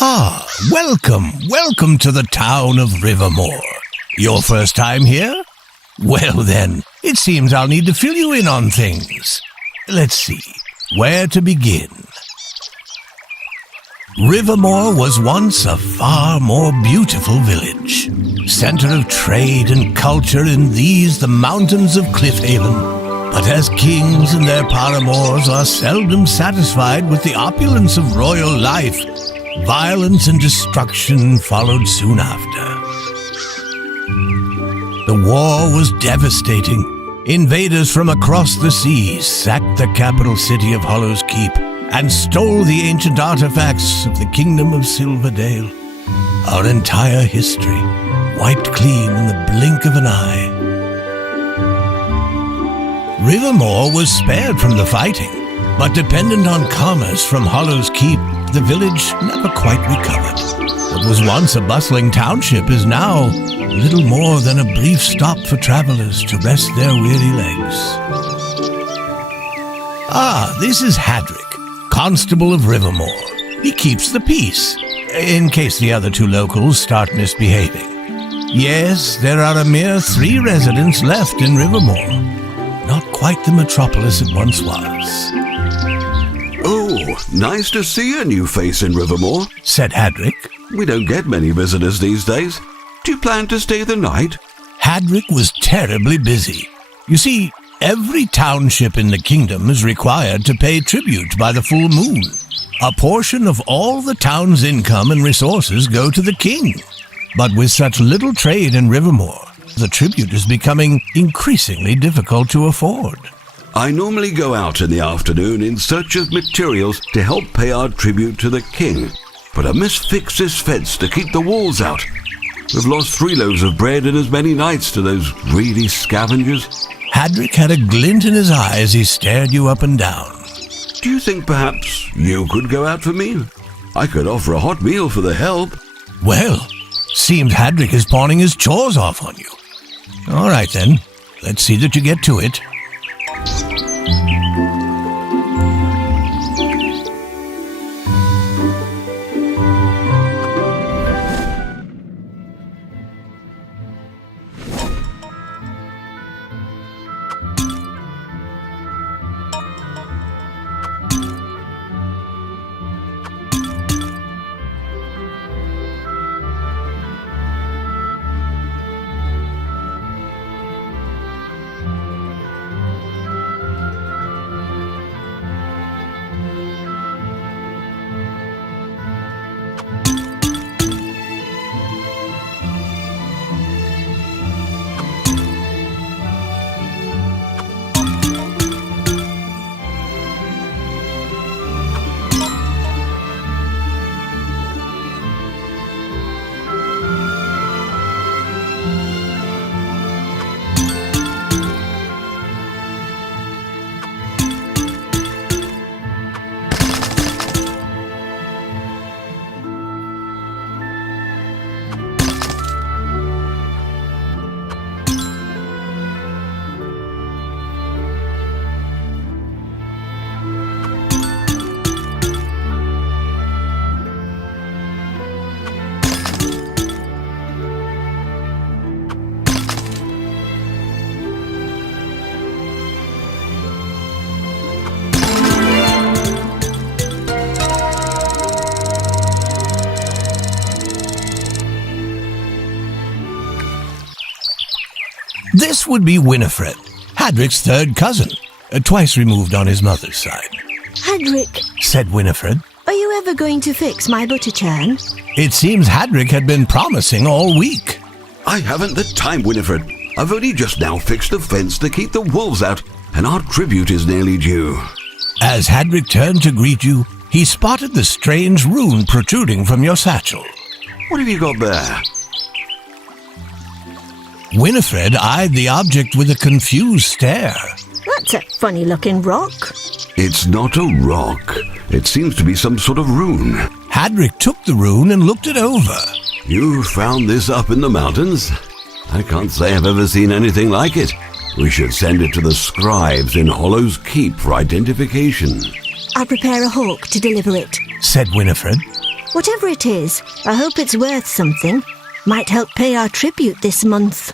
Welcome to the town of Rivermore. Your first time here? Well then, it seems I'll need to fill you in on things. Let's see, where to begin? Rivermore was once a far more beautiful village, center of trade and culture in these the mountains of Cliffhaven. But as kings and their paramours are seldom satisfied with the opulence of royal life, violence and destruction followed soon after. The war was devastating. Invaders from across the seas sacked the capital city of Hollow's Keep and stole the ancient artifacts of the kingdom of Silverdale. Our entire history wiped clean in the blink of an eye. Rivermore was spared from the fighting, but dependent on commerce from Hollow's Keep, the village never quite recovered. What was once a bustling township is now little more than a brief stop for travelers to rest their weary legs. This is Hadrick, Constable of Rivermore. He keeps the peace, in case the other two locals start misbehaving. Yes, there are a mere 3 residents left in Rivermore. Not quite the metropolis it once was. Oh, nice to see a new face in Rivermore, said Hadrick. We don't get many visitors these days. Do you plan to stay the night? Hadrick was terribly busy. You see, every township in the kingdom is required to pay tribute by the full moon. A portion of all the town's income and resources go to the king. But with such little trade in Rivermore, the tribute is becoming increasingly difficult to afford. I normally go out in the afternoon in search of materials to help pay our tribute to the king. But I must fix this fence to keep the wolves out. We've lost 3 loaves of bread and as many nights to those greedy scavengers. Hadrick had a glint in his eye as he stared you up and down. Do you think perhaps you could go out for me? I could offer a hot meal for the help. Well, seems Hadrick is pawning his chores off on you. All right then, let's see that you get to it. This would be Winifred, Hadrick's 3rd cousin, twice removed on his mother's side. Hadrick, said Winifred, are you ever going to fix my butter churn? It seems Hadrick had been promising all week. I haven't the time, Winifred. I've only just now fixed the fence to keep the wolves out, and our tribute is nearly due. As Hadrick turned to greet you, he spotted the strange rune protruding from your satchel. What have you got there? Winifred eyed the object with a confused stare. That's a funny-looking rock. It's not a rock. It seems to be some sort of rune. Hadrick took the rune and looked it over. You found this up in the mountains? I can't say I've ever seen anything like it. We should send it to the scribes in Hollow's Keep for identification. I'll prepare a hawk to deliver it, said Winifred. Whatever it is, I hope it's worth something. Might help pay our tribute this month.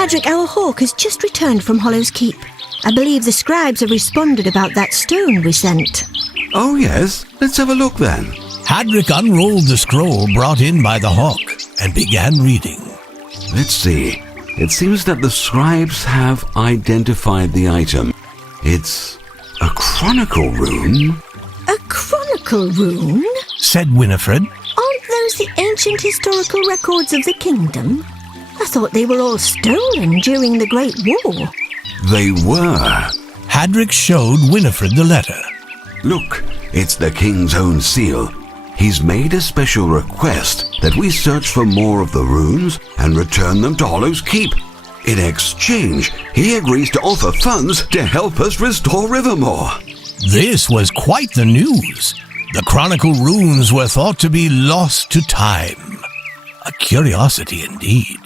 Hadrick, our hawk, has just returned from Hollow's Keep. I believe the scribes have responded about that stone we sent. Oh yes, let's have a look then. Hadrick unrolled the scroll brought in by the hawk and began reading. Let's see. It seems that the scribes have identified the item. It's a chronicle rune. A chronicle rune? Said Winifred. Aren't those the ancient historical records of the kingdom? I thought they were all stolen during the Great War. They were. Hadrick showed Winifred the letter. Look, it's the king's own seal. He's made a special request that we search for more of the runes and return them to Hollow's Keep. In exchange, he agrees to offer funds to help us restore Rivermore. This was quite the news. The chronicle runes were thought to be lost to time. A curiosity indeed.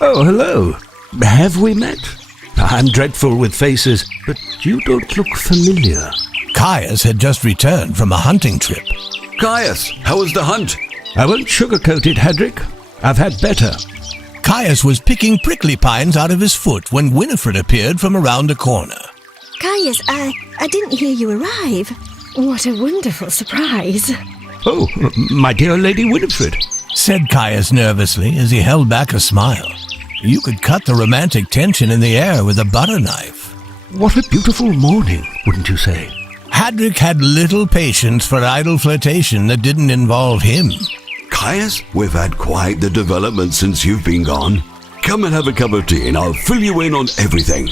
Oh, hello. Have we met? I'm dreadful with faces, but you don't look familiar. Caius had just returned from a hunting trip. Caius, how was the hunt? I won't sugarcoat it, Hedrick. I've had better. Caius was picking prickly pines out of his foot when Winifred appeared from around a corner. Caius, I didn't hear you arrive. What a wonderful surprise. Oh, my dear Lady Winifred, said Caius nervously as he held back a smile. You could cut the romantic tension in the air with a butter knife. what a beautiful morning, wouldn't you say? Hadrick had little patience for idle flirtation that didn't involve him. Caius, we've had quite the development since you've been gone. Come and have a cup of tea and I'll fill you in on everything.